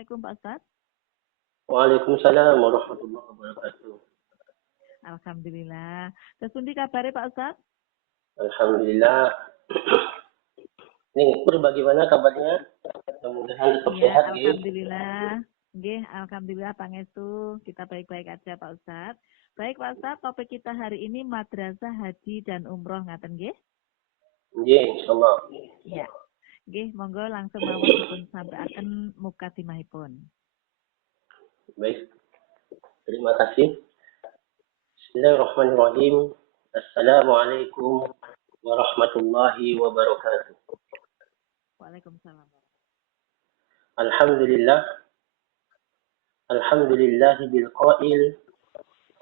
Assalamualaikum Pak Ustadz. Waalaikumsalam warahmatullahi wabarakatuh. Alhamdulillah. Sesundi kabare Pak Ustadz? Alhamdulillah. Nih, bagaimana kabarnya? Mudah-mudahan tetap Iya, sehat ya. alhamdulillah. Nggih, alhamdulillah pangestu. Kita baik-baik aja Pak Ustadz. Baik Pak Ustadz, topik kita hari ini madrasah haji dan umroh ngaten nggih? Nggih, insyaallah. Iya. Nggih, monggo langsung mawon dipun sampaikan mukadimahipun. Baik. Terima kasih. Bismillahirrahmanirrahim. Assalamualaikum warahmatullahi wabarakatuh. Waalaikumsalam. Alhamdulillah. Alhamdulillah bil qail.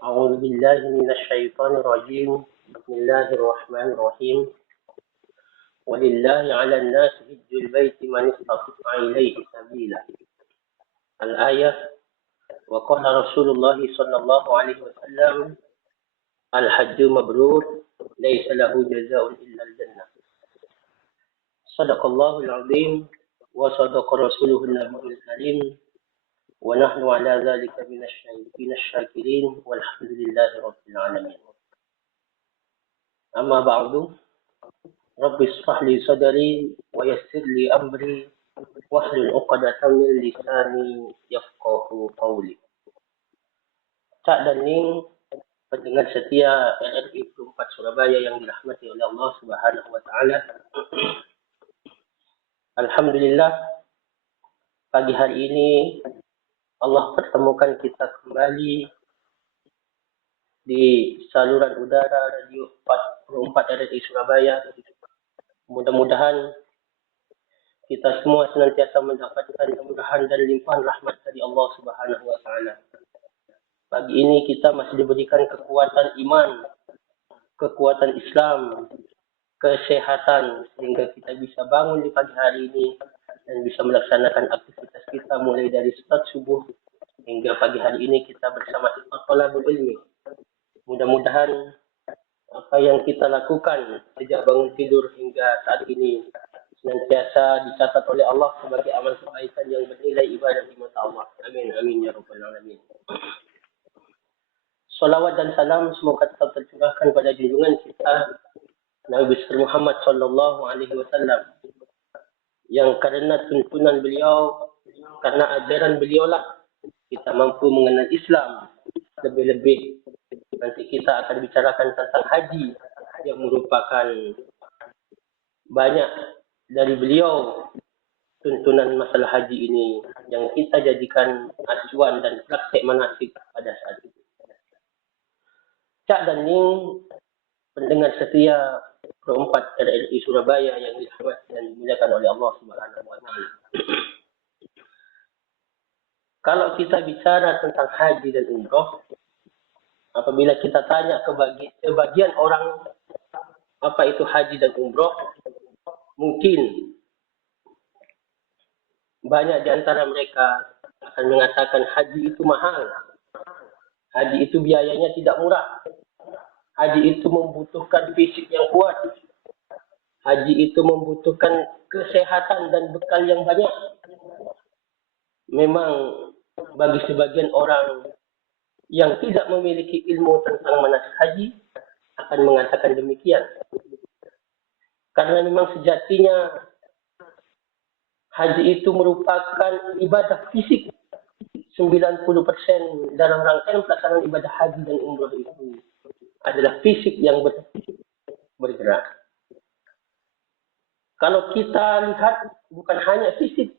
A'udzu billahi minasy syaithanir rajim. Bismillahirrahmanirrahim. Walillahi 'alan nasi hajjul baiti man istata'a ilaihi sabila. Al-ayah wa qala Rasulullah sallallahu alaihi wasallam al-hajju mabrur laysa lahu jazaa'un illa al-jannah. Sadaqallahul 'azim wa sadaqa rasuluhun nabiyul karim wa nahnu 'ala dzalika minasy syakirin walhamdulillahi rabbil alamin. Amma ba'du. Rabbi ishrah li sadri wa yassir li amri wahlul 'uqdatam min lisani yafqahu qawli. Cak dan Ning, pendengar setia RRI 4 Surabaya yang dirahmati oleh Allah Subhanahu wa taala. Alhamdulillah, pagi hari ini Allah pertemukan kita kembali di saluran udara Radio 4 RRI Surabaya. Mudah-mudahan kita semua senantiasa mendapatkan kemudahan dan limpahan rahmat dari Allah Subhanahu wa taala. Pagi ini kita masih diberikan kekuatan iman, kekuatan Islam, kesehatan sehingga kita bisa bangun di pagi hari ini dan bisa melaksanakan aktivitas kita mulai dari start subuh hingga pagi hari ini kita bersama thalabul ilmi. Mudah-mudahan apa yang kita lakukan sejak bangun tidur hingga saat ini senantiasa dicatat oleh Allah sebagai amal kebaikan yang bernilai ibadah di mata Allah. Amin amin ya rabbal alamin. Salawat dan salam semoga tetap tercurahkan pada junjungan kita Nabi besar Muhammad sallallahu alaihi wasallam yang karena tuntunan beliau, karena ajaran beliau lah kita mampu mengenal Islam. Lebih-lebih nanti kita akan bicarakan tentang haji yang merupakan banyak dari beliau tuntunan masalah haji ini yang kita jadikan acuan dan praktek manasik pada saat itu. Cak dan Ning, pendengar setia Pro 4 RRI Surabaya yang dirahmati dan dimuliakan oleh Allah Subhanahu wa taala. Kalau kita bicara tentang haji dan umroh, apabila kita tanya ke bagian orang apa itu haji dan umroh, mungkin banyak di antara mereka akan mengatakan haji itu mahal. Haji itu biayanya tidak murah. Haji itu membutuhkan fisik yang kuat. Haji itu membutuhkan kesehatan dan bekal yang banyak. Memang bagi sebagian orang yang tidak memiliki ilmu tentang manasik haji akan mengatakan demikian. Karena memang sejatinya haji itu merupakan ibadah fisik. 90% dalam rangkaian pelaksanaan ibadah haji dan umroh itu adalah fisik yang bergerak. Kalau kita lihat bukan hanya fisik,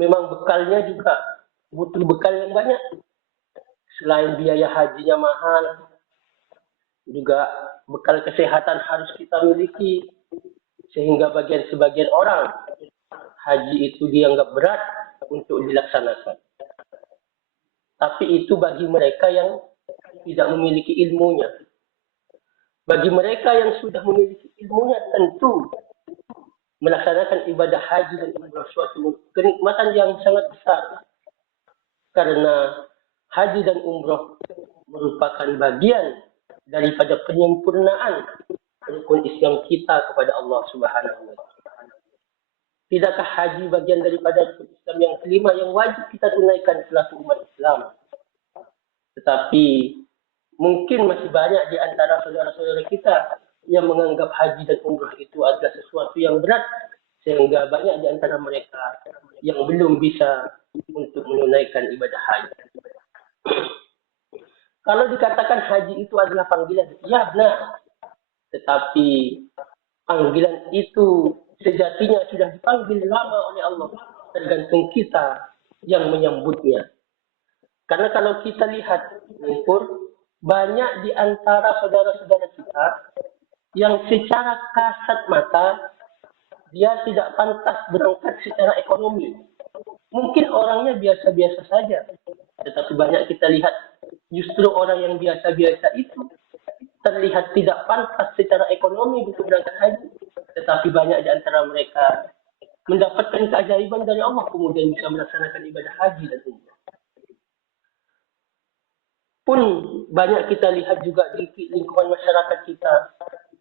memang bekalnya juga butuh bekal yang banyak. Selain biaya hajinya mahal, juga bekal kesehatan harus kita miliki. Sehingga sebagian orang, haji itu dianggap berat untuk dilaksanakan. Tapi itu bagi mereka yang tidak memiliki ilmunya. Bagi mereka yang sudah memiliki ilmunya, tentu melaksanakan ibadah haji dan umrah suatu kenikmatan yang sangat besar. Karena haji dan umrah merupakan bagian daripada penyempurnaan rukun Islam kita kepada Allah Subhanahu wa taala. Tidakkah haji bagian daripada rukun Islam yang kelima yang wajib kita tunaikan selaku umat Islam? Tetapi mungkin masih banyak di antara saudara-saudara kita yang menganggap haji dan umrah itu adalah sesuatu yang berat, sehingga banyak di antara mereka yang belum bisa untuk menunaikan ibadah haji. Kalau dikatakan haji itu adalah panggilan, ya benar. Tetapi panggilan itu sejatinya sudah dipanggil lama oleh Allah, tergantung kita yang menyambutnya. Karena kalau kita lihat, banyak di antara saudara-saudara kita yang secara kasat mata dia tidak pantas berangkat secara ekonomi. Mungkin orangnya biasa-biasa saja, tetapi banyak kita lihat justru orang yang biasa-biasa itu terlihat tidak pantas secara ekonomi untuk berangkat haji, tetapi banyak di antara mereka mendapatkan keajaiban dari Allah kemudian bisa melaksanakan ibadah haji dan umrah. Pun banyak kita lihat juga di lingkungan masyarakat kita,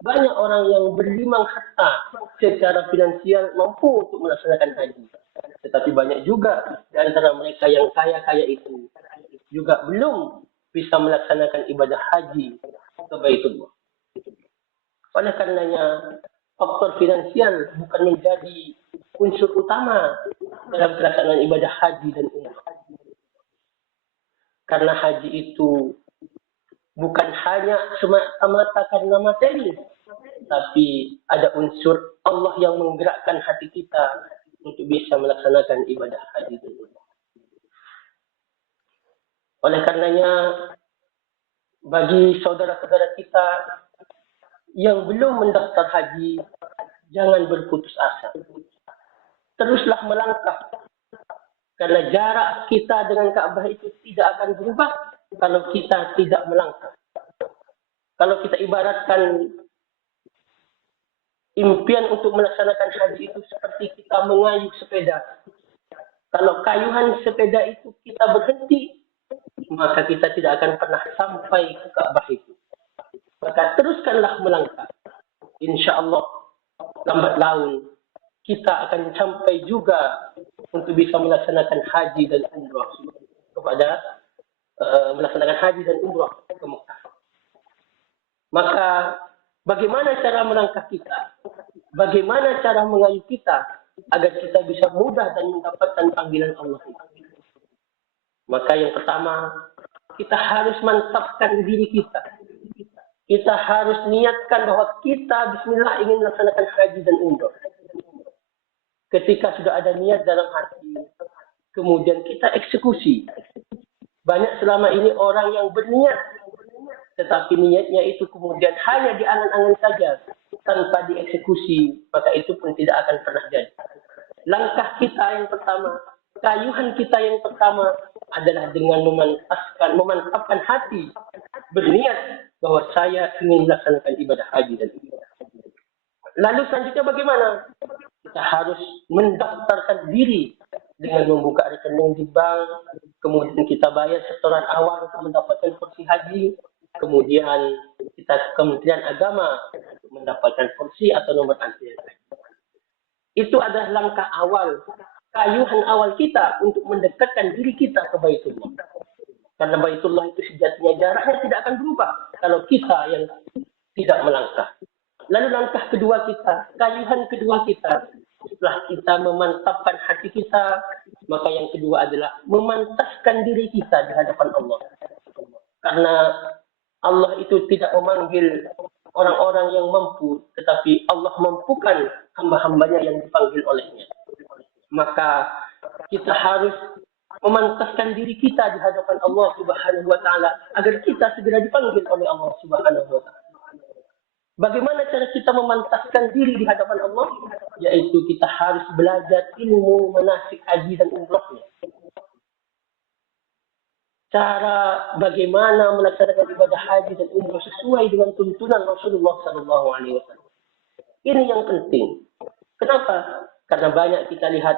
banyak orang yang berlimang harta secara finansial mampu untuk melaksanakan haji, tetapi banyak juga di antara mereka yang kaya-kaya itu juga belum bisa melaksanakan ibadah haji ke Baitullah. Oleh karenanya, faktor finansial bukan menjadi unsur utama dalam pelaksanaan ibadah haji dan umrah. Karena haji itu bukan hanya semata-mata karena materi, tapi ada unsur Allah yang menggerakkan hati kita untuk bisa melaksanakan ibadah haji dan umrah. Oleh karenanya, bagi saudara-saudara kita yang belum mendaftar haji, jangan berputus asa. Teruslah melangkah. Karena jarak kita dengan Ka'bah itu tidak akan berubah kalau kita tidak melangkah. Kalau kita ibaratkan impian untuk melaksanakan haji itu seperti kita mengayuh sepeda. Kalau kayuhan sepeda itu kita berhenti, maka kita tidak akan pernah sampai ke Ka'bah itu. Maka teruskanlah melangkah. Insya Allah, lambat laun kita akan sampai juga untuk bisa melaksanakan haji dan umrah melaksanakan haji dan umrah ke Mekah. Maka bagaimana cara melangkah kita? Bagaimana cara mengayuh kita agar kita bisa mudah dan mendapatkan panggilan Allah itu? Maka yang pertama, kita harus mantapkan diri kita. Kita harus niatkan bahwa kita bismillah ingin melaksanakan haji dan umrah. Ketika sudah ada niat dalam hati, kemudian kita eksekusi. Banyak selama ini orang yang berniat, tetapi niatnya itu kemudian hanya di angan-angan saja, tanpa dieksekusi, maka itu pun tidak akan pernah jadi. Langkah kita yang pertama, kayuhan kita yang pertama adalah dengan memantapkan hati, berniat bahwa saya ingin melaksanakan ibadah haji dan umrah. Lalu selanjutnya bagaimana? Kita harus mendaftarkan diri dengan membuka rekening di bank, kemudian kita bayar setoran awal untuk mendapatkan porsi haji, kemudian kita ke Kementerian Agama mendapatkan porsi atau nomor antrian haji. Itu adalah langkah awal, kayuhan awal kita untuk mendekatkan diri kita ke Baitullah. Karena Baitullah itu sejatinya jaraknya tidak akan berubah kalau kita yang tidak melangkah. Lalu langkah kedua kita, kayuhan kedua kita, setelah kita memantapkan hati kita, maka yang kedua adalah memantaskan diri kita di hadapan Allah. Karena Allah itu tidak memanggil orang-orang yang mampu, tetapi Allah mampukan hamba-hambanya yang dipanggil olehnya. Maka kita harus memantaskan diri kita di hadapan Allah Subhanahu wa Ta'ala agar kita segera dipanggil oleh Allah Subhanahu wa Ta'ala. Bagaimana cara kita memantaskan diri di hadapan Allah? Yaitu kita harus belajar ilmu manasik haji dan umrahnya. Cara bagaimana melaksanakan ibadah haji dan umrah sesuai dengan tuntunan Rasulullah SAW. Ini yang penting. Kenapa? Karena banyak kita lihat,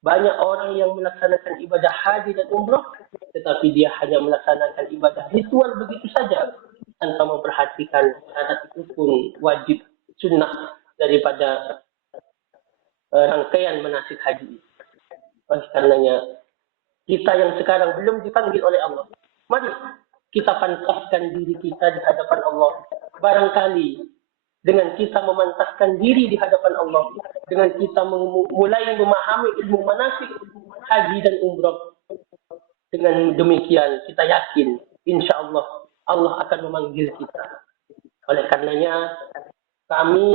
banyak orang yang melaksanakan ibadah haji dan umrah, tetapi dia hanya melaksanakan ibadah ritual begitu saja, tanpa memperhatikan syarat itu pun wajib sunnah daripada rangkaian manasik haji. Oleh karenanya, kita yang sekarang belum dipanggil oleh Allah, mari kita pantaskan diri kita di hadapan Allah. Barangkali dengan kita memantahkan diri di hadapan Allah, dengan kita mulai memahami ilmu manasik haji dan umrah, dengan demikian kita yakin insya Allah Allah akan memanggil kita. Oleh karenanya kami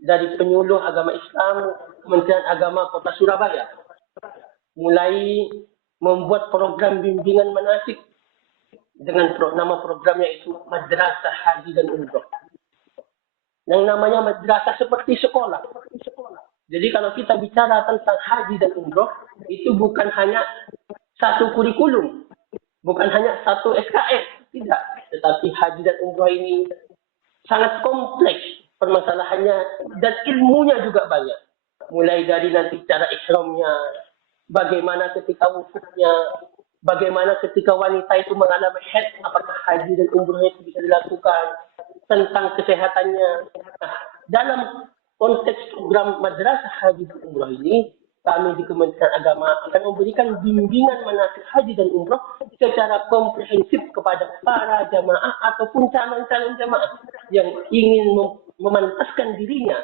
dari penyuluh agama Islam Kementerian Agama Kota Surabaya mulai membuat program bimbingan manasik dengan nama programnya itu Madrasah Haji dan Umrah. Yang namanya madrasah seperti sekolah. Jadi kalau kita bicara tentang haji dan umrah, itu bukan hanya satu kurikulum, bukan hanya satu SKS, tidak. Tetapi haji dan umrah ini sangat kompleks permasalahannya dan ilmunya juga banyak. Mulai dari nanti cara ihramnya, bagaimana ketika wukufnya, bagaimana ketika wanita itu mengalami haid, apakah haji dan umrah itu bisa dilakukan, tentang kesehatannya. Nah, dalam konteks program madrasah haji dan umrah ini, kami di Kementerian Agama akan memberikan bimbingan manasik haji dan umrah secara komprehensif kepada para jamaah ataupun calon-calon jamaah yang ingin memantaskan dirinya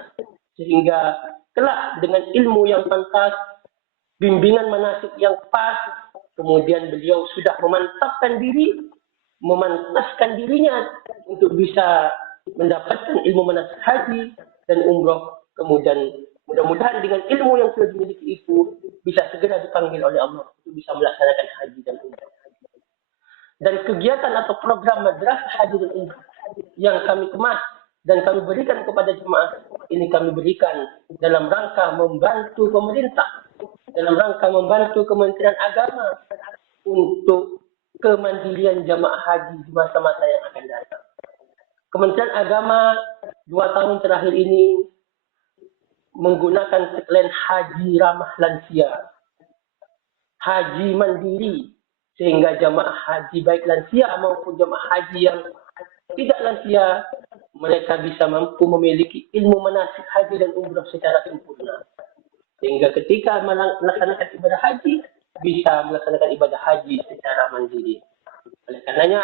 sehingga kelak dengan ilmu yang pantas, bimbingan manasik yang pas, kemudian beliau sudah memantapkan diri, memantaskan dirinya untuk bisa mendapatkan ilmu manasik haji dan umrah. Kemudian mudah-mudahan dengan ilmu yang sudah dimiliki itu bisa segera dipanggil oleh Allah untuk bisa melaksanakan haji dan umrah. Dan kegiatan atau program madrasah haji dan umrah yang kami kemas dan kami berikan kepada jemaah ini kami berikan dalam rangka membantu pemerintah, dalam rangka membantu Kementerian Agama untuk kemandirian jamaah haji di masa-masa yang akan datang. Kementerian Agama 2 tahun terakhir ini menggunakan tagline haji ramah lansia, haji mandiri, sehingga jamaah haji baik lansia maupun jamaah haji yang tidak lansia mereka bisa mampu memiliki ilmu manasik haji dan umrah secara sempurna. Sehingga ketika melaksanakan ibadah haji bisa melaksanakan ibadah haji secara mandiri. Oleh karenanya,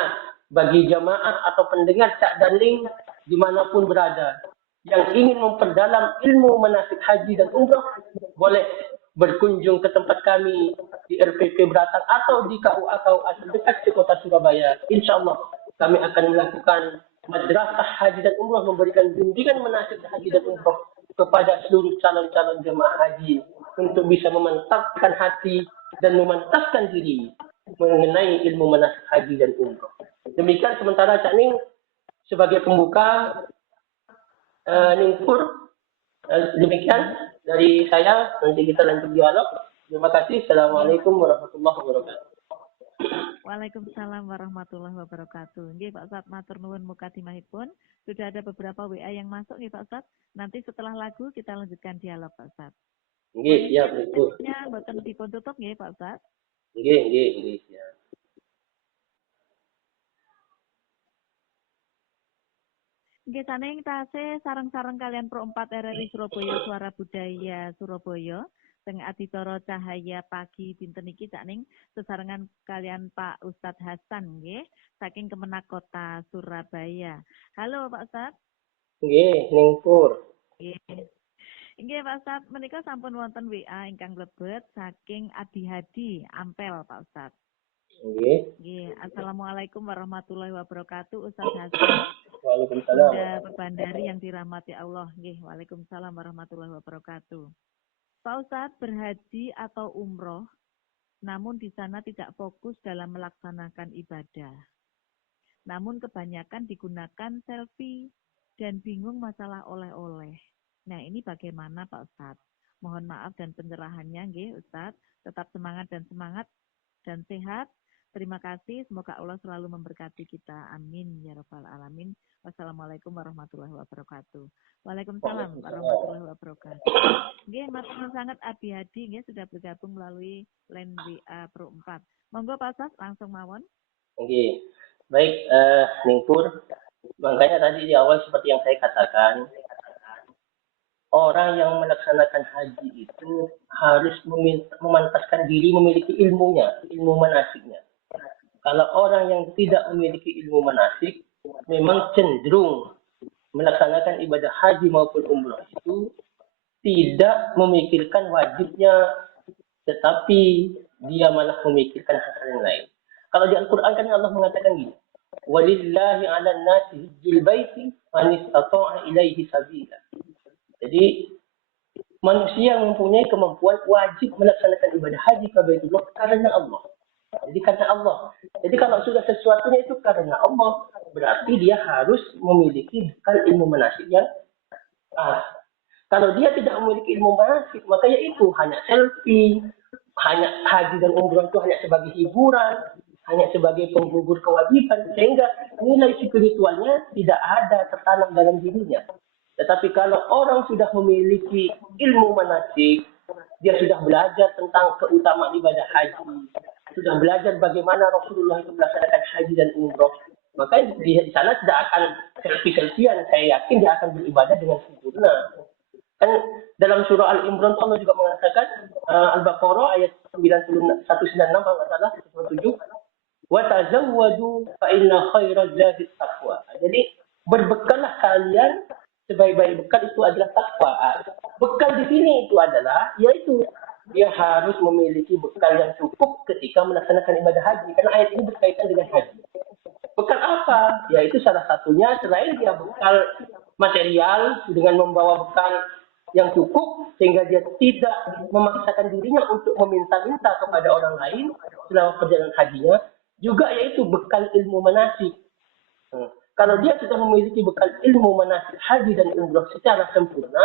bagi jamaah atau pendengar Cak Daning dimanapun berada, yang ingin memperdalam ilmu manasik haji dan umrah, boleh berkunjung ke tempat kami di RPP Beratang atau di KUA terdekat di Kota Surabaya. Insya Allah kami akan melakukan madrasah haji dan umrah, memberikan bimbingan manasik haji dan umrah kepada seluruh calon-calon jemaah haji untuk bisa memantapkan hati dan memantaskan diri mengenai ilmu manasik haji dan umrah. Demikian sementara Cak Ning sebagai pembuka Ningpur. Demikian dari saya, nanti kita lanjut dialog. Terima kasih. Assalamualaikum warahmatullahi wabarakatuh. Waalaikumsalam warahmatullahi wabarakatuh. Nggih Pak Ustadz, matur nuwun mukadimahipun. Sudah ada beberapa WA yang masuk nih Pak Ustadz. Nanti setelah lagu kita lanjutkan dialog Pak Ustadz. Nggih, siap itu. Ya, mboten dipun tutup nggih Pak Ustadz. Nggih, siap. Nggih saning tasih sareng-sareng kalian Pro 4 RRI Surabaya Suara Budaya Surabaya teng adicara cahaya pagi dinten iki Cak Ning sesarengan kalian Pak Ustadz Hasan nggih saking Kemenak Kota Surabaya. Halo Pak Ustadz. Nggih, Ningpur. Nggih. Nggih Pak Ustadz, menika sampun wonten WA ingkang mlebet saking Adi Hadi Ampel Pak Ustadz. Nggih. Assalamualaikum warahmatullahi wabarakatuh Ustadz Hasan. Waalaikumsalam. Bunda Perbandari yang dirahmati Allah. Nggih, waalaikumsalam warahmatullahi wabarakatuh. Pak Ustadz, berhaji atau umroh, namun di sana tidak fokus dalam melaksanakan ibadah. Namun kebanyakan digunakan selfie dan bingung masalah oleh-oleh. Nah, ini bagaimana Pak Ustadz? Mohon maaf dan pencerahannya, nggih Ustadz. Tetap semangat dan sehat. Terima kasih, semoga Allah selalu memberkati kita. Amin ya rabbal alamin. Wassalamualaikum warahmatullahi wabarakatuh. Waalaikumsalam warahmatullahi wabarakatuh. Nggih, matur sangat Abi Hadi nggih sudah bergabung melalui line WA Pro 4. Monggo Pak Ustadz langsung mawon. Nggih. Baik, Ningpur. Makanya tadi di awal seperti yang saya katakan, orang yang melaksanakan haji itu harus memantaskan diri memiliki ilmunya, ilmu manasiknya. Kalau orang yang tidak memiliki ilmu manasik, memang cenderung melaksanakan ibadah haji maupun umroh itu tidak memikirkan wajibnya, tetapi dia malah memikirkan hal yang lain. Kalau di Al-Quran kan Allah mengatakan gini, walillahi ala nasi hijjil baiti man istata'a ilaihi sabila. Jadi manusia yang mempunyai kemampuan wajib melaksanakan ibadah haji ke Baitullah karena Allah. Jadi karena Allah. Jadi kalau sudah sesuatunya itu karena Allah, berarti dia harus memiliki bekal ilmu manasik yang kalau dia tidak memiliki ilmu manasik, maka yaitu hanya selfie, hanya haji dan umroh itu hanya sebagai hiburan, hanya sebagai penggugur kewajiban, sehingga nilai spiritualnya tidak ada tertanam dalam dirinya. Tetapi kalau orang sudah memiliki ilmu manasik, dia sudah belajar tentang keutamaan ibadah haji, sudah belajar bagaimana Rasulullah itu melaksanakan haji dan umroh, maka di sana tidak akan selfie-selfian. Saya yakin dia akan beribadah dengan sempurna. Kan dalam surah Al-Imran Allah juga mengatakan Al-Baqarah ayat 196 kalau nggak salah 197, wa tazawwadu fa inna khairaz zadi taqwa. Jadi berbekallah kalian, sebaik-baik bekal itu adalah takwa. Bekal di sini itu adalah yaitu dia harus memiliki bekal yang cukup ketika melaksanakan ibadah haji, karena ayat ini berkaitan dengan haji. Bekal apa? Yaitu salah satunya selain dia bekal material dengan membawa bekal yang cukup sehingga dia tidak memaksakan dirinya untuk meminta-minta kepada orang lain selama perjalanan hajinya, juga yaitu bekal ilmu manasik. Kalau dia sudah memiliki bekal ilmu manasik haji dan umroh secara sempurna,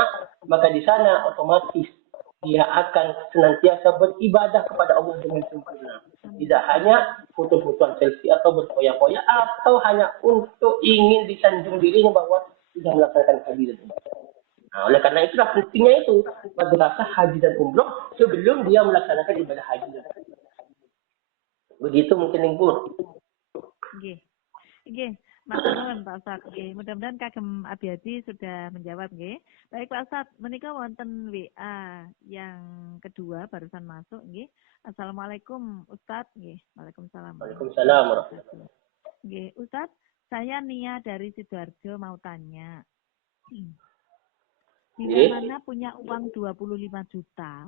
maka di sana otomatis dia akan senantiasa beribadah kepada Allah dengan sempurna. Tidak hanya foto-fotoan selfie atau berfoya-foya atau hanya untuk ingin disanjung dirinya bahwa sudah melaksanakan haji dan umroh. Nah, oleh karena itulah pentingnya itu madrasah haji dan umroh sebelum dia melaksanakan ibadah haji dan umroh. Begitu mungkin Ibu. Nggih. Nggih. Matur nuwun Pak Ustaz. Nggih, mudah-mudahan kagem Abiyadi sudah menjawab nggih. Baik Pak Ustaz, menika wonten WA yang kedua barusan masuk nggih. Assalamualaikum Ustaz nggih. Waalaikumsalam. Waalaikumsalam warahmatullahi wabarakatuh. Nggih, Ustaz, saya Nia dari Sidoarjo mau tanya. Bila mana punya uang 25 juta,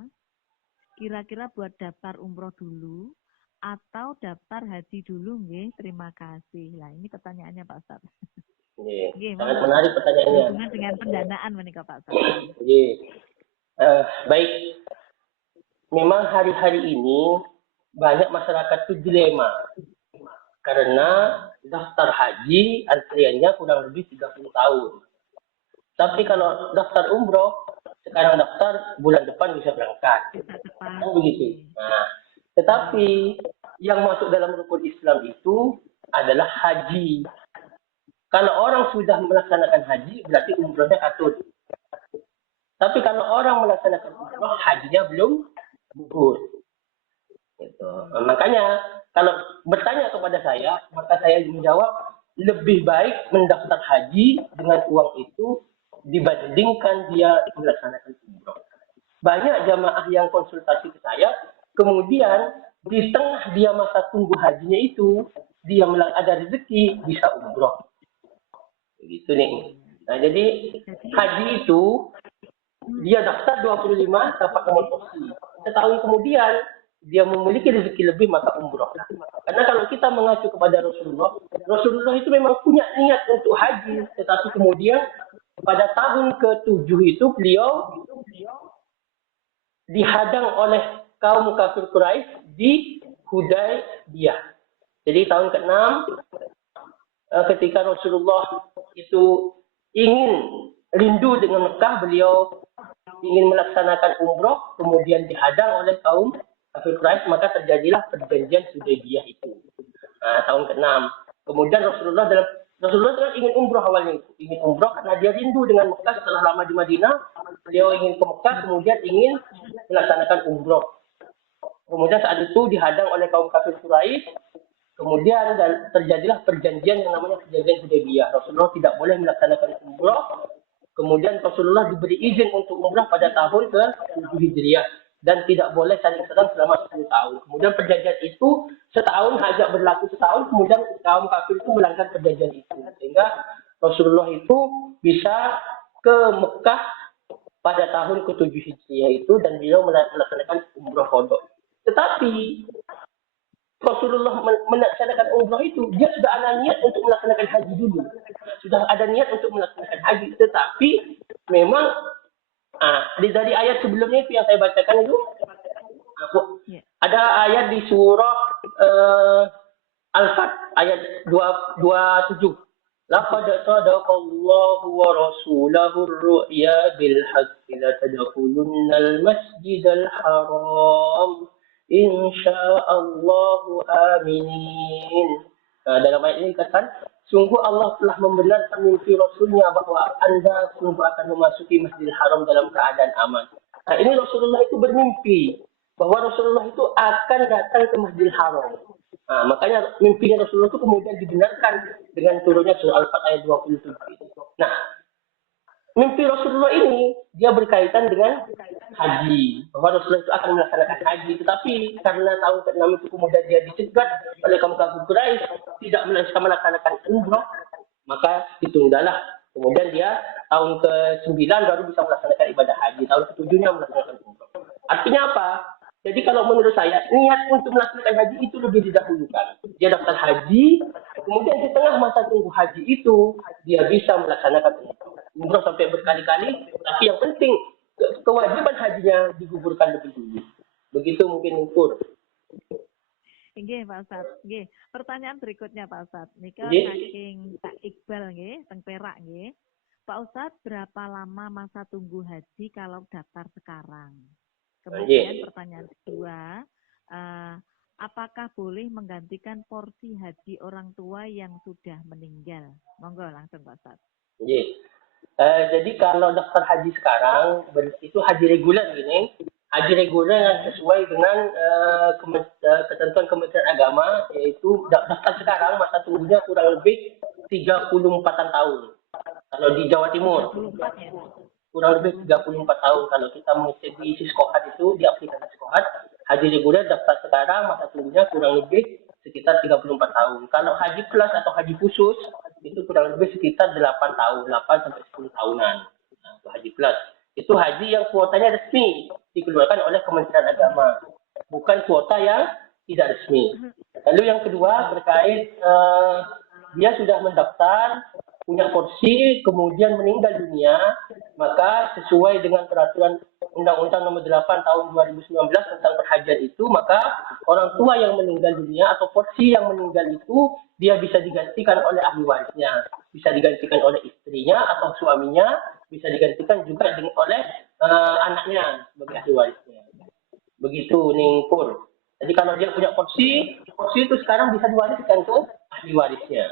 kira-kira buat daftar umroh dulu atau daftar haji dulu nggih? Terima kasih. Lah ini pertanyaannya Pak Ustaz. Nggih, sangat menarik pertanyaannya. Dengan pendanaan menika Pak Ustaz. Nggih. Baik. Memang hari-hari ini banyak masyarakat itu dilema. Karena daftar haji antriannya kurang lebih 30 tahun. Tapi kalau daftar umroh, sekarang daftar bulan depan bisa berangkat. Kan begitu. Nah, tetapi yang masuk dalam rukun Islam itu adalah haji. Kalau orang sudah melaksanakan haji, berarti umrohnya katut. Tapi kalau orang melaksanakan umroh, hajinya belum gugur. Gitu. Makanya kalau bertanya kepada saya, maka saya menjawab lebih baik mendaftar haji dengan uang itu dibandingkan dia melaksanakan umroh. Banyak jamaah yang konsultasi ke saya, kemudian di tengah dia masa tunggu hajinya itu, dia ada rezeki bisa umroh. Begitu nih. Nah, jadi haji itu dia daftar 25 dapat nomor posisi. Setahun kemudian dia memiliki rezeki lebih maka umroh. Karena kalau kita mengacu kepada Rasulullah itu memang punya niat untuk haji, tetapi kemudian pada tahun ke-7 itu beliau dihadang oleh kaum kafir Quraisy di Hudaybiyah. Jadi tahun ke-6 ketika Rasulullah itu ingin rindu dengan Mekah, beliau ingin melaksanakan umroh, kemudian dihadang oleh kaum kafir Quraisy, maka terjadilah perjanjian Hudaybiyah itu. Nah, tahun ke-6. Kemudian Rasulullah kan ingin umroh awalnya itu. Ingin umroh karena dia rindu dengan Mekah setelah lama di Madinah. Beliau ingin ke Mekah, kemudian ingin melaksanakan umroh. Kemudian saat itu dihadang oleh kaum kafir Quraisy. Kemudian terjadilah perjanjian yang namanya perjanjian Hudaybiyah. Rasulullah tidak boleh melaksanakan umroh Kemudian Rasulullah diberi izin untuk umrah pada tahun ke-7 Hijriah dan tidak boleh saling serang selama 10 tahun. Kemudian perjanjian itu setahun, hajat berlaku setahun, kemudian kaum kafir itu melanggar perjanjian itu. Sehingga Rasulullah itu bisa ke Mekah pada tahun ke-7 Hijriah itu dan beliau melaksanakan umrah qadha. Tetapi Rasulullah melaksanakan umrah itu, dia sudah ada niat untuk melaksanakan haji dulu. Sudah ada niat untuk melaksanakan haji. Tetapi memang dari ayat sebelumnya itu yang saya bacakan itu, ada ayat di surah Al-Fat ayat 27. Laqad sadaqallahu wa rasulahu ar-ru'ya bil haqqi la tadkhulunnal masjidal haram insyaallahu aminin. Dalam ayat ini dikatakan, sungguh Allah telah membenarkan mimpi Rasulnya bahwa Anda sungguh akan memasuki Masjidil Haram dalam keadaan aman. Nah, ini Rasulullah itu bermimpi bahwa Rasulullah itu akan datang ke Masjidil Haram. Nah, makanya mimpinya Rasulullah itu kemudian dibenarkan dengan turunnya surah Al-Fat ayat 27. Nah, mimpi Rasulullah ini dia berkaitan dengan haji, bahwa Rasulullah itu akan melaksanakan haji, tetapi karena tahun ke-6 itu kemudian dia dicegat oleh kaum kafir Quraisy tidak melaksanakan umrah, maka ditundalah. Kemudian dia tahun ke-9 baru bisa melaksanakan ibadah haji, tahun ke-7-nya melaksanakan umrah. Artinya apa? Jadi kalau menurut saya, niat untuk melaksanakan haji itu lebih didahulukan. Dia daftar haji, kemudian di tengah masa tunggu haji itu, dia bisa melaksanakan umrah sampai berkali-kali. Tapi yang penting, kewajiban hajinya digugurkan lebih dulu. Begitu mungkin ukur. Nggih, Pak Ustaz. Nggih. Pertanyaan berikutnya Pak Ustaz. Nika saking Pak Iqbal nggih, teng Perak nggih. Pak Ustaz, berapa lama masa tunggu haji kalau daftar sekarang? Kemudian pertanyaan kedua, apakah boleh menggantikan porsi haji orang tua yang sudah meninggal? Monggo langsung Pak Ustaz. Jadi kalau daftar haji sekarang, itu haji reguler gini. Haji reguler yang sesuai dengan ketentuan Kementerian Agama, yaitu daftar sekarang masa tunggunya kurang lebih 34 tahun. Kalau di Jawa Timur. 34 ya? Kurang lebih 34 tahun kalau kita mengecek di Siskohat itu, di aplikasi Siskohat, haji reguler daftar sekarang masa tunggunya kurang lebih sekitar 34 tahun. Kalau haji plus atau haji khusus itu kurang lebih sekitar 8 tahun, 8 sampai 10 tahunan. Nah, itu haji plus. Itu haji yang kuotanya resmi dikeluarkan oleh Kementerian Agama, bukan kuota yang tidak resmi. Lalu yang kedua berkait dia sudah mendaftar, punya porsi, kemudian meninggal dunia, maka sesuai dengan peraturan Undang-Undang Nomor 8 Tahun 2019 tentang perhajian itu, maka orang tua yang meninggal dunia atau porsi yang meninggal itu dia bisa digantikan oleh ahli warisnya, bisa digantikan oleh istrinya atau suaminya, bisa digantikan juga oleh anaknya sebagai ahli warisnya. Begitu Ningpur. Jadi kalau dia punya porsi itu sekarang bisa diwariskan ke ahli warisnya.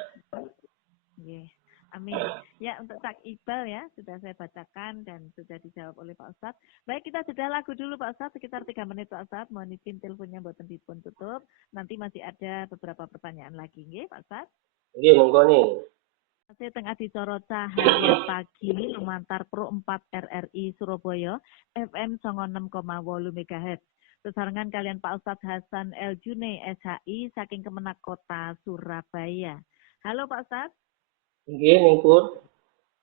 Yeah. Amin. Ya, untuk Cak Iqbal ya, sudah saya bacakan dan sudah dijawab oleh Pak Ustadz. Baik, kita sudah lagu dulu Pak Ustadz, sekitar 3 menit Pak Ustadz. Mohon izin teleponnya buatan dipun tutup. Nanti masih ada beberapa pertanyaan lagi, nggih Pak Ustadz? Nggih, monggo nih. Saya tengah dicara Cahaya Pagi, Lumantar Pro 4 RRI Surabaya, FM 96,8 MHz. Sesarengan kalian Pak Ustadz Hasan El June, SHI, saking Kemenak Kota Surabaya. Halo Pak Ustadz. Nggih, Ningpur.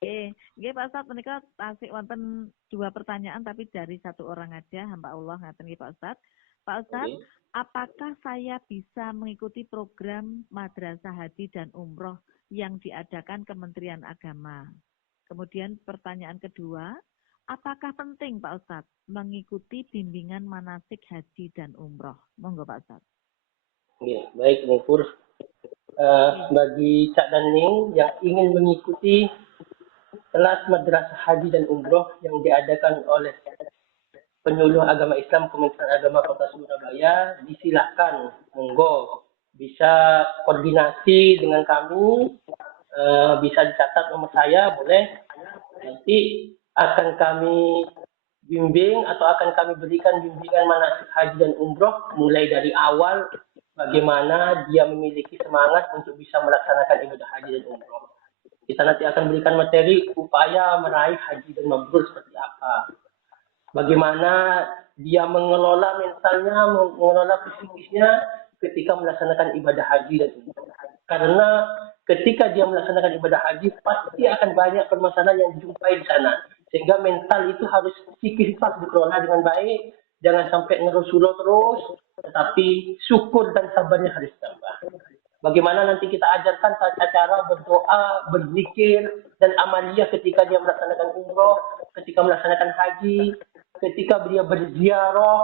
Nggih Pak Ustadz, menika tasik wonten 2 pertanyaan tapi dari 1 orang aja, hamba Allah ngaten nggih Pak Ustadz. Pak Ustadz, apakah saya bisa mengikuti program Madrasah Haji dan Umroh yang diadakan Kementerian Agama? Kemudian pertanyaan kedua, apakah penting Pak Ustadz mengikuti bimbingan manasik haji dan umroh? Monggo Pak Ustadz. Baik Ningpur. Bagi Cak dan Ning yang ingin mengikuti kelas Madrasah Haji dan Umroh yang diadakan oleh Penyuluh Agama Islam Kementerian Agama Kota Surabaya, disilahkan, monggo, bisa koordinasi dengan kami, bisa dicatat nomor saya, boleh. Nanti akan kami bimbing atau akan kami berikan bimbingan manasik haji dan umroh mulai dari awal, bagaimana dia memiliki semangat untuk bisa melaksanakan ibadah haji dan umroh. Kita nanti akan berikan materi upaya meraih haji dan mabrur seperti apa. Bagaimana dia mengelola mentalnya, mengelola psikisnya ketika melaksanakan ibadah haji dan umroh. Karena ketika dia melaksanakan ibadah haji, pasti akan banyak permasalahan yang dijumpai di sana. Sehingga mental itu harus psikis itu harus dikelola dengan baik. Jangan sampai ngerusulo terus, tetapi syukur dan sabarnya harus tambah. Bagaimana nanti kita ajarkan tata cara berdoa, berzikir, dan amaliyah ketika dia melaksanakan umroh, ketika melaksanakan haji, ketika dia berziarah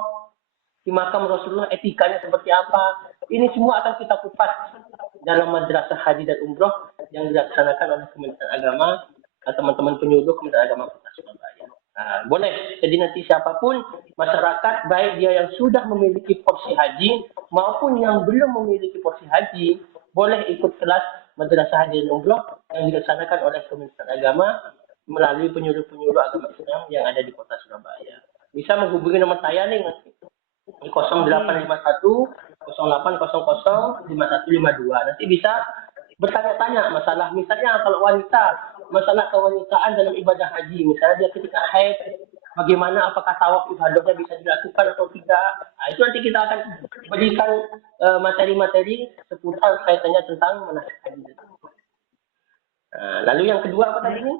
di makam Rasulullah, etikanya seperti apa. Ini semua akan kita kupas dalam madrasah haji dan umroh yang dilaksanakan oleh Kementerian Agama atau teman-teman penyuluh Kementerian Agama Kota Surabaya. Nah, boleh. Jadi nanti siapapun masyarakat, baik dia yang sudah memiliki porsi haji maupun yang belum memiliki porsi haji, boleh ikut kelas madrasah haji dan umroh yang dilaksanakan oleh Kementerian Agama melalui penyuluh-penyuluh agama Islam yang ada di Kota Surabaya. Bisa menghubungi nomor saya nih di 0851 0800 5152. Nanti bisa bertanya-tanya masalah, misalnya kalau wanita, masalah kewanitaan dalam ibadah haji, misalnya dia ketika haid, bagaimana, apakah tawaf ifadahnya bisa dilakukan atau tidak. Nah, itu nanti kita akan berikan materi-materi seputar kaitannya tentang manasik haji. Nah, lalu yang kedua apa tadi nih?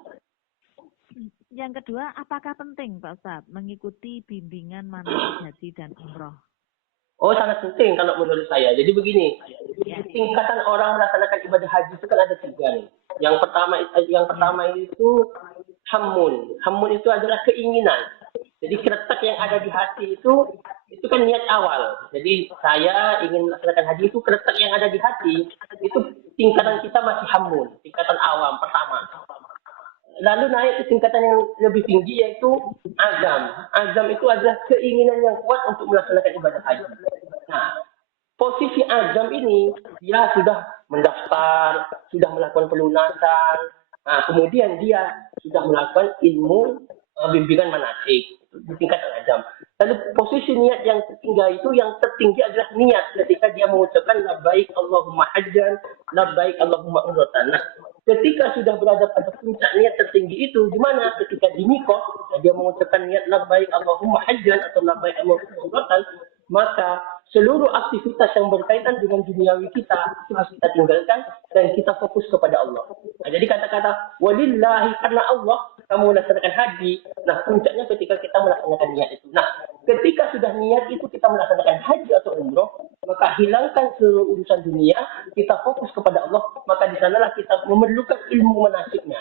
Yang kedua, apakah penting Pak Ustadz mengikuti bimbingan manasik haji dan umroh? Oh, sangat penting kalau menurut saya. Jadi begini, tingkatan orang melaksanakan ibadah haji itu kan ada 3 nih. Yang pertama itu hamun. Hamun itu adalah keinginan. Jadi kretek yang ada di hati itu kan niat awal. Jadi saya ingin melaksanakan haji, itu kretek yang ada di hati, itu tingkatan kita masih hamun, tingkatan awam pertama. Lalu naik ke tingkatan yang lebih tinggi yaitu azam. Azam itu adalah keinginan yang kuat untuk melaksanakan ibadah haji. Nah, posisi azam ini dia sudah mendaftar, sudah melakukan pelunasan. Nah, kemudian dia sudah melakukan ilmu bimbingan manasik di tingkat azam. Lalu posisi niat yang tertinggi adalah niat ketika dia mengucapkan labbaik Allahumma hajjan, labbaik Allahumma umratan. Nah, ketika sudah berada pada puncak niat tertinggi itu, di mana ketika di mikot dia mengucapkan niat labbaik Allahumma hajjan atau labbaik Allahumma umratan, maka seluruh aktivitas yang berkaitan dengan duniawi kita itu harus kita tinggalkan dan kita fokus kepada Allah. Nah, jadi kata-kata walillahi, karena Allah kamu melaksanakan haji. Nah, puncaknya ketika kita melaksanakan niat itu. Nah, ketika sudah niat itu kita melaksanakan haji atau umroh, maka hilangkan seluruh urusan dunia, kita fokus kepada Allah, maka di sanalah kita memerlukan ilmu manasiknya.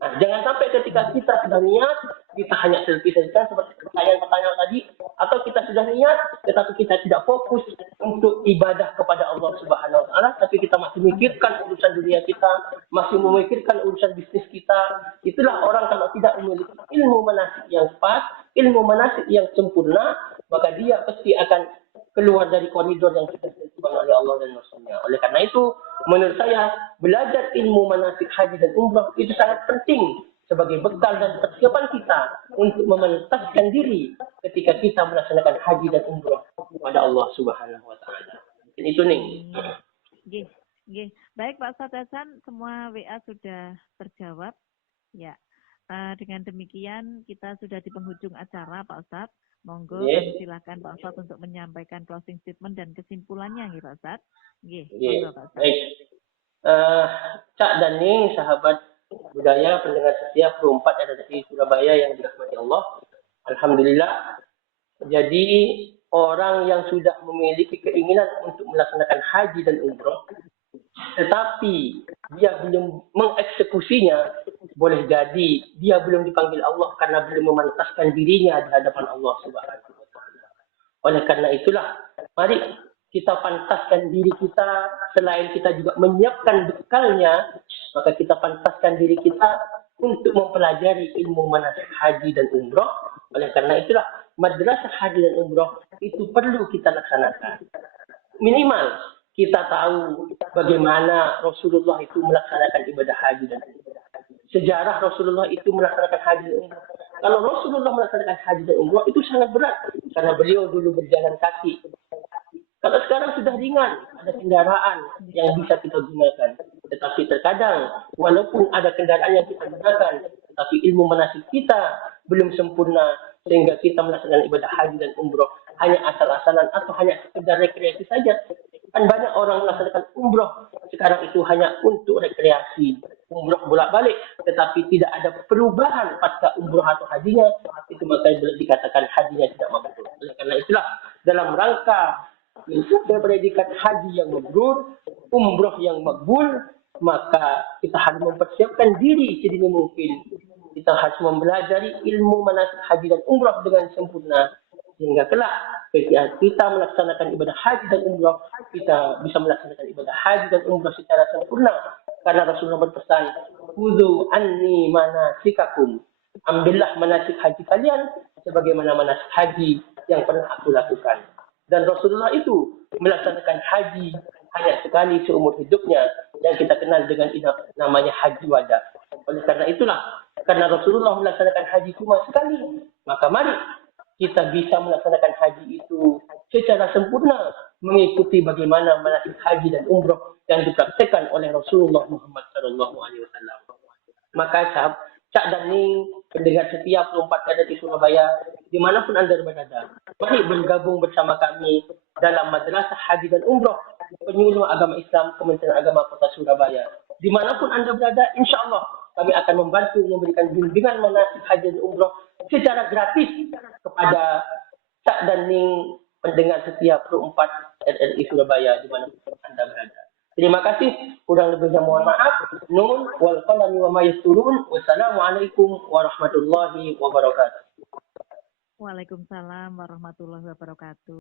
Nah, jangan sampai ketika kita sudah niat, kita hanya selfie saja seperti pertanyaan-pertanyaan tadi, atau kita sudah niat, tetapi kita tidak fokus untuk ibadah kepada Allah Subhanahu Wa Taala, tapi kita masih memikirkan urusan dunia kita, masih memikirkan urusan bisnis kita. Itulah orang kalau tidak memiliki ilmu manasik yang pas, ilmu manasik yang sempurna, maka dia pasti akan keluar dari koridor yang sudah ditentukan oleh Allah dan Rasulnya. Oleh karena itu, menurut saya, belajar ilmu manasik haji dan umrah itu sangat penting sebagai bekal dan persiapan kita untuk memantaskan diri ketika kita melaksanakan haji dan umrah kepada Allah Subhanahu Wa Taala. Itu nih. Baik Pak Ustadz Hasan, semua WA sudah terjawab. Ya, dengan demikian kita sudah di penghujung acara Pak Ustadz. Monggo kami silakan Pak Ustadz untuk menyampaikan closing statement dan kesimpulannya nih Pak Ustadz. Monggo Pak Ustadz. Baik. Cak Dani, sahabat budaya pendengar setia Pro 4 ada di Surabaya yang dirahmati Allah. Alhamdulillah. Jadi orang yang sudah memiliki keinginan untuk melaksanakan haji dan umroh, tetapi dia belum mengeksekusinya, boleh jadi dia belum dipanggil Allah karena belum memantaskan dirinya di hadapan Allah Subhanahu Wa Taala. Oleh karena itulah, mari kita pantaskan diri kita, selain kita juga menyiapkan bekalnya, maka kita pantaskan diri kita untuk mempelajari ilmu manasik haji dan umroh. Oleh karena itulah, madrasah haji dan umroh itu perlu kita laksanakan. Minimal kita tahu bagaimana Rasulullah itu melaksanakan ibadah haji dan umroh. Sejarah Rasulullah itu melaksanakan haji dan umroh. Kalau Rasulullah melaksanakan haji dan umroh itu sangat berat, karena beliau dulu berjalan kaki. Kalau sekarang sudah ringan, ada kendaraan yang bisa kita gunakan. Tetapi terkadang, walaupun ada kendaraan yang kita gunakan, tetapi ilmu manasik kita belum sempurna, sehingga kita melaksanakan ibadah haji dan umroh hanya asal-asalan atau hanya sekedar rekreasi saja. Kan banyak orang melaksanakan umroh sekarang itu hanya untuk rekreasi, umroh bolak-balik, tetapi tidak ada perubahan pasca umroh atau hajinya, itu maka boleh dikatakan hajinya tidak mabrur. Oleh karena itulah, dalam rangka mencapai predikat haji yang mabrur, umroh yang makbul, maka kita harus mempersiapkan diri sedini mungkin. Kita harus mempelajari ilmu manasik haji dan umroh dengan sempurna, sehingga kelak ketika kita melaksanakan ibadah haji dan umroh, kita bisa melaksanakan ibadah haji dan umroh secara sempurna. Karena Rasulullah berpesan, "Khudhu anni manasikakum." Ambillah manasik haji kalian sebagaimana manasik haji yang pernah aku lakukan. Dan Rasulullah itu melaksanakan haji hanya sekali seumur hidupnya, yang kita kenal dengan namanya haji wada. Oleh karena itulah, karena Rasulullah melaksanakan haji cuma sekali, maka mari kita bisa melaksanakan haji itu secara sempurna, mengikuti bagaimana manasik haji dan umroh yang dipraktekkan oleh Rasulullah Muhammad SAW. Maka Cak dan Ning, pendengar setia 24 Kadet di Surabaya, dimanapun Anda berada, mari bergabung bersama kami dalam Madrasah Haji dan Umroh Penyuluh Agama Islam Kementerian Agama Kota Surabaya. Dimanapun Anda berada, insya Allah kami akan membantu memberikan bimbingan manasik haji dan umroh secara gratis kepada Cak dan Ning, pendengar setia 24 RRI Surabaya dimanapun Anda berada. Terima kasih, kurang lebihnya mohon maaf. Nun wal qalami wa ma yasturun. Wassalamualaikum warahmatullahi wabarakatuh. Waalaikumsalam warahmatullahi wabarakatuh.